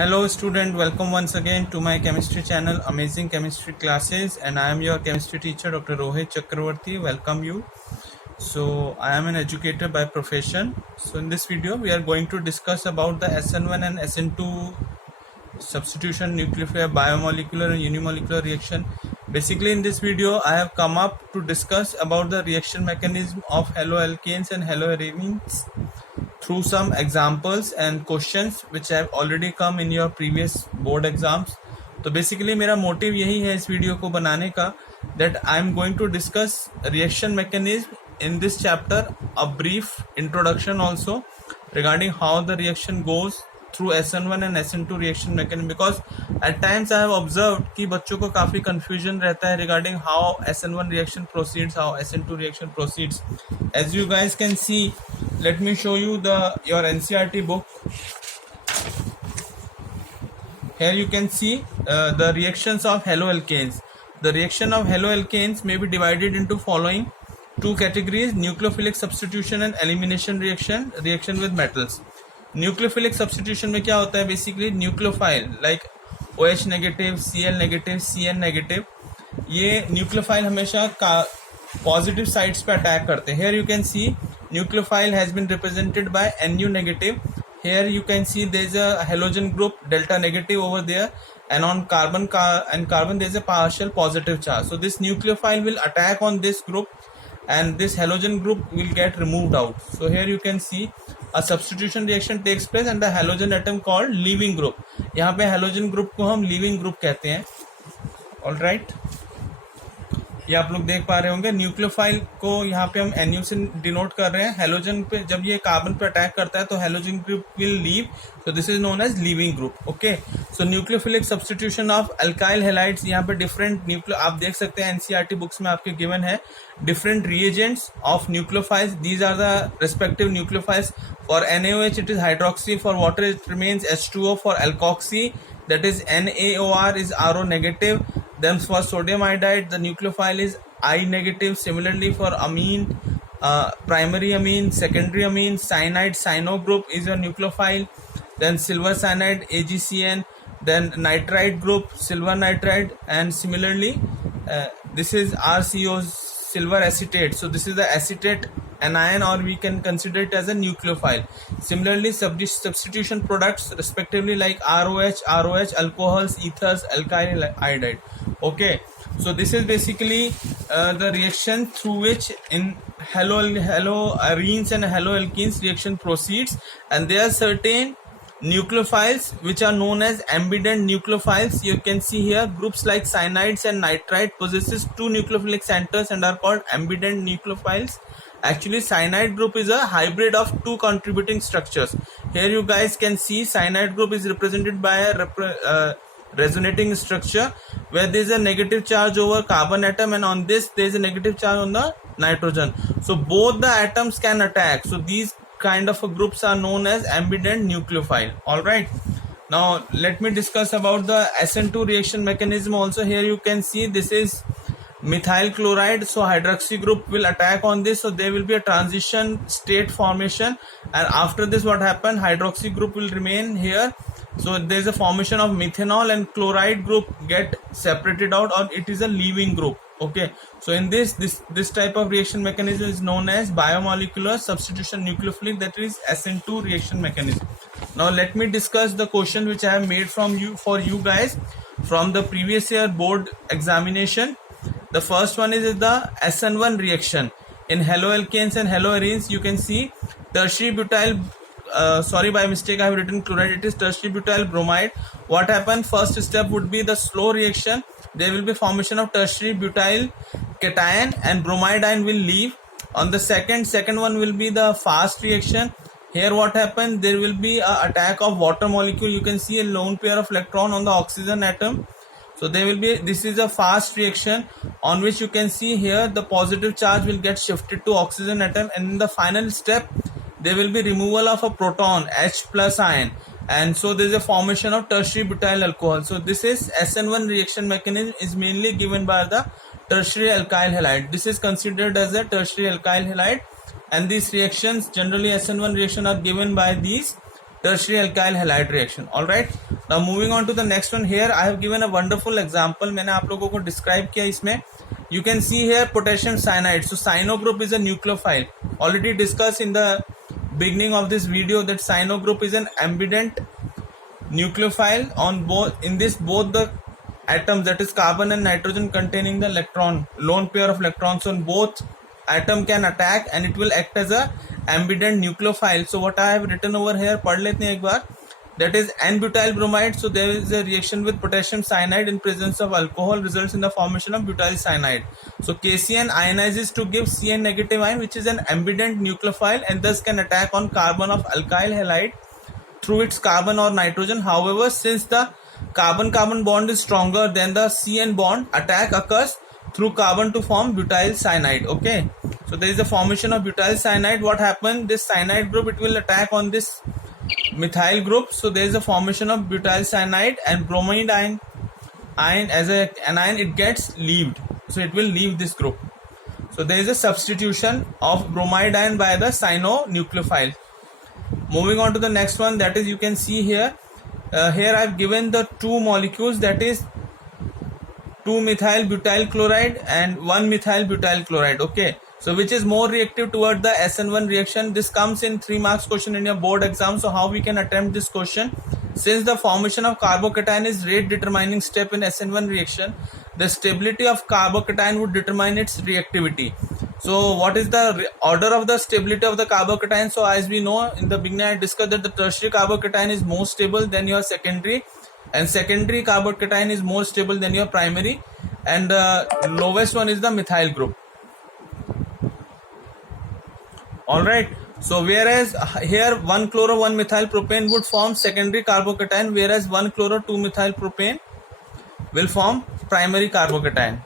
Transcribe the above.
Hello student, welcome once again to my chemistry channel Amazing Chemistry Classes, and I am your chemistry teacher Dr. Rohit Chakravarti. Welcome you. So I am an educator by profession. So in this video we are going to discuss about the SN1 and SN2 substitution, nucleophile, biomolecular and unimolecular reaction. Basically in this video I have come up to discuss about the reaction mechanism of haloalkanes and haloarenes through some examples and questions which have already come in your previous board exams. तो basically मेरा motive यही है इस video को बनाने का, that I am going to discuss reaction mechanism in this chapter, a brief introduction also regarding how the reaction goes through SN1 and SN2 reaction mechanism, because at times I have observed कि बच्चों को काफ़ी confusion रहता है regarding how SN1 reaction proceeds, how SN2 reaction proceeds. As you guys can see, let me show you your NCERT book. Here you can see the reactions of haloalkanes. The reaction of haloalkanes may be divided into following two categories: nucleophilic substitution and elimination reaction, reaction with metals. Nucleophilic substitution में क्या होता है? Basically nucleophile like OH negative, Cl negative, Cn negative, ये nucleophile हमेशा positive sides पे attack करते हैं. Here you can see nucleophile has been represented by Nu negative. Here you can see there is a halogen group delta negative over there, and on carbon there is a partial positive charge. So this nucleophile will attack on this group, and this halogen group will get removed out. So here you can see a substitution reaction takes place and the halogen atom called leaving group. यहाँ पे halogen group को हम leaving group कहते हैं. All right. ये आप लोग देख पा रहे होंगे न्यूक्लियोफाइल को यहाँ पे हम Nu से डिनोट कर रहे हैं. हेलोजन पे जब ये कार्बन पे अटैक करता है तो halogen group will leave, so this is known as leaving group. Okay, so nucleophilic substitution of alkyl halides. यहाँ पे डिफरेंट न्यूक्लियो आप देख सकते हैं, एनसीईआरटी बुक्स में आपके गिवन है different reagents of nucleophiles. These are the respective nucleophiles. For NaOH it is hydroxy, for water it remains H2O, for alkoxy that is NaOR is RO negative. Then for sodium iodide the nucleophile is I negative. Similarly for amine, primary amine, secondary amine, cyanide, cyano group is a nucleophile. Then silver cyanide, AgCN. Then nitride group, silver nitride. And similarly this is RCO, silver acetate. So this is the acetate anion, or we can consider it as a nucleophile. Similarly substitution products respectively like ROH, alcohols, ethers, alkyl iodide. Okay, so this is basically the reaction through which in haloarenes and haloalkenes reaction proceeds, and there are certain nucleophiles which are known as ambident nucleophiles. You can see here groups like cyanides and nitride possesses two nucleophilic centers and are called ambident nucleophiles. Actually cyanide group is a hybrid of two contributing structures. Here you guys can see cyanide group is represented by a resonating structure where there is a negative charge over carbon atom, and on this there is a negative charge on the nitrogen. So both the atoms can attack. So these kind of groups are known as ambident nucleophile. All right, now let me discuss about the SN2 reaction mechanism also. Here you can see this is methyl chloride, so hydroxy group will attack on this, so there will be a transition state formation, and after this what happened, hydroxy group will remain here, so there is a formation of methanol and chloride group get separated out, or it is a leaving group. Okay, so in this type of reaction mechanism is known as biomolecular substitution nucleophilic, that is SN2 reaction mechanism. Now let me discuss the question which I have made for you guys from the previous year board examination. The first one is the SN1 reaction in haloalkanes and haloarenes. You can see tertiary butyl, sorry, by mistake I have written chloride, it is tertiary butyl bromide. What happened? First step would be the slow reaction. There will be formation of tertiary butyl cation and bromide ion will leave. On the second one will be the fast reaction. Here what happened? There will be a attack of water molecule. You can see a lone pair of electron on the oxygen atom. So there will be, this is a fast reaction on which you can see here the positive charge will get shifted to oxygen atom, and in the final step there will be removal of a proton H plus ion, and so there is a formation of tertiary butyl alcohol. So this is SN1 reaction mechanism is mainly given by the tertiary alkyl halide. This is considered as a tertiary alkyl halide, and these reactions generally SN1 reaction are given by these tertiary alkyl halide reaction. All right, now moving on to the next one. Here I have given a wonderful example. मैंने आप लोगों को describe किया इसमें. You can see here potassium cyanide. So cyano group is a nucleophile. Already discussed in the beginning of this video that cyano group is an ambident nucleophile. On both in this both the atoms, that is carbon and nitrogen, containing the electron, lone pair of electrons on both atom can attack and it will act as a ambident nucleophile. So what I have written over here, पढ़ लेते हैं एक बार. That is N-butyl bromide. So there is a reaction with potassium cyanide in presence of alcohol results in the formation of butyl cyanide. So KCN ionizes to give Cn negative ion, which is an ambident nucleophile and thus can attack on carbon of alkyl halide through its carbon or nitrogen. However, since the carbon-carbon bond is stronger than the Cn bond, attack occurs through carbon to form butyl cyanide. Okay, so there is a formation of butyl cyanide. What happened? This cyanide group, it will attack on this methyl group. So there is a formation of butyl cyanide and bromide ion as a anion, it gets leaved. So it will leave this group. So there is a substitution of bromide ion by the cyanonucleophile. Moving on to the next one, that is you can see here. Here I have given the two molecules, that is 2-methyl butyl chloride and 1-methyl butyl chloride. Okay, so which is more reactive toward the SN1 reaction? This comes in 3 marks question in your board exam. So how we can attempt this question? Since the formation of carbocation is rate determining step in SN1 reaction, the stability of carbocation would determine its reactivity. So what is the order of the stability of the carbocation? So as we know, in the beginning I discussed that the tertiary carbocation is more stable than your secondary, and secondary carbocation is more stable than your primary, and the lowest one is the methyl group. Alright, so whereas here 1-chloro 1-methyl propane would form secondary carbocation, whereas 1-chloro 2-methyl propane will form primary carbocation.